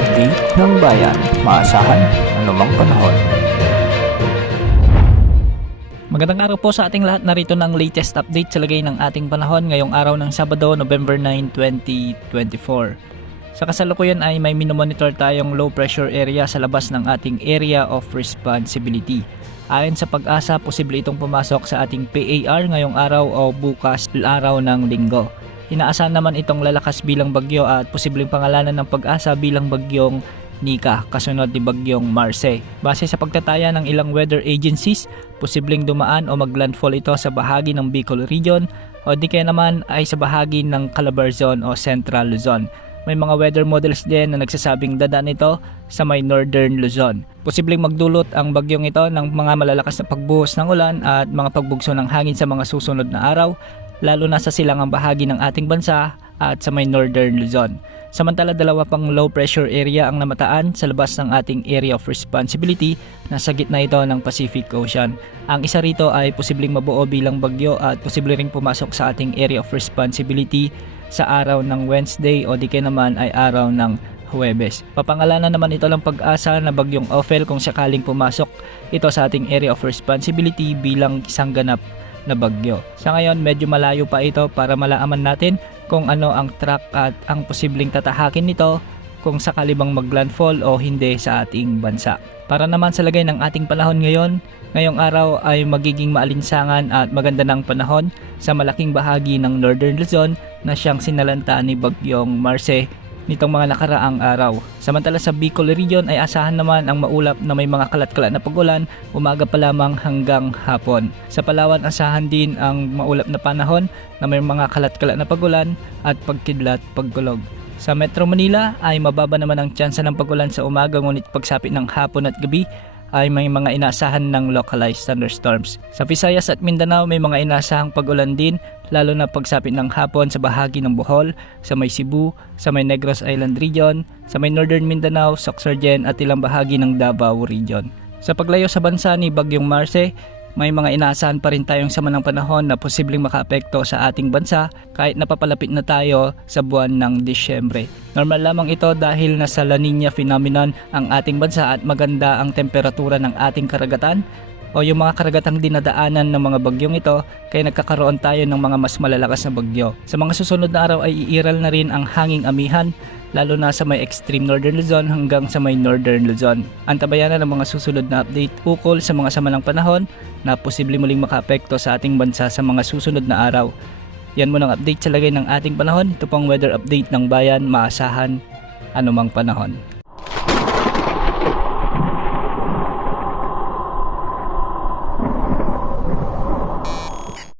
update ng bayan, maasahan anumang panahon. Magandang araw po sa ating lahat, narito ng latest update sa lagay ng ating panahon ngayong araw ng Sabado, November 9, 2024. Sa kasalukuyan ay may minomonitor tayong low pressure area sa labas ng ating area of responsibility. Ayon sa Pag-asa, posible itong pumasok sa ating PAR ngayong araw o bukas araw ng Linggo. Inaasahan naman itong lalakas bilang bagyo at posibleng pangalanan ng Pag-asa bilang bagyong Nika, kasunod ni bagyong Marce. Base sa pagtataya ng ilang weather agencies, posibleng dumaan o maglandfall ito sa bahagi ng Bicol Region o di kaya naman ay sa bahagi ng Calabarzon o Central Luzon. May mga weather models din na nagsasabing dadaan ito sa may Northern Luzon. Posibleng magdulot ang bagyong ito ng mga malalakas na pagbuhos ng ulan at mga pagbugso ng hangin sa mga susunod na araw, lalo na sa silangang bahagi ng ating bansa at sa may Northern Luzon. Samantala, dalawa pang low pressure area ang namataan sa labas ng ating area of responsibility na sa gitna ito ng Pacific Ocean. Ang isa rito ay posibleng mabuo bilang bagyo at posible ring pumasok sa ating area of responsibility sa araw ng Wednesday o di kaya naman ay araw ng Huwebes. Papangalanan naman ito ng Pag-asa na bagyong Ophel kung sakaling pumasok ito sa ating area of responsibility bilang isang ganap na bagyo. Sa ngayon, medyo malayo pa ito para malaman natin kung ano ang track at ang posibleng tatahakin nito kung sakali bang maglandfall o hindi sa ating bansa. Para naman sa lagay ng ating panahon ngayon, ngayong araw ay magiging maalinsangan at maganda ng panahon sa malaking bahagi ng Northern Luzon na siyang sinalanta ni bagyong Marce nitong mga nakaraang araw. Samantala sa Bicol Region ay asahan naman ang maulap na may mga kalat-kalat na pagulan umaga pa lamang hanggang hapon. Sa Palawan asahan din ang maulap na panahon na may mga kalat-kalat na pagulan at pagkidlat pagkulog. Sa Metro Manila ay mababa naman ang tsansa ng pagulan sa umaga, ngunit pagsapit ng hapon at gabi ay may mga inaasahan ng localized thunderstorms. Sa Visayas at Mindanao may mga inaasahang pag-ulan din, lalo na pagsapit ng hapon sa bahagi ng Bohol, sa may Cebu, sa may Negros Island Region, sa may Northern Mindanao, Sorsogon at ilang bahagi ng Davao Region. Sa paglayo sa bansa ni bagyong Marce, may mga inaasahan pa rin tayong sama ng panahon na posibleng makaapekto sa ating bansa kahit napapalapit na tayo sa buwan ng Disyembre. Normal lamang ito dahil nasa La Nina phenomenon ang ating bansa at maganda ang temperatura ng ating karagatan o yung mga karagatang dinadaanan ng mga bagyong ito, kaya nagkakaroon tayo ng mga mas malalakas na bagyo. Sa mga susunod na araw ay iiral na rin ang hanging amihan, lalo na sa may extreme Northern Luzon hanggang sa may Northern Luzon. Antabayan na ng mga susunod na update ukol sa mga sama ng panahon na posible muling makaapekto sa ating bansa sa mga susunod na araw. Yan muna ang update sa lagay ng ating panahon. Ito pong weather update ng bayan, maasahan anumang panahon.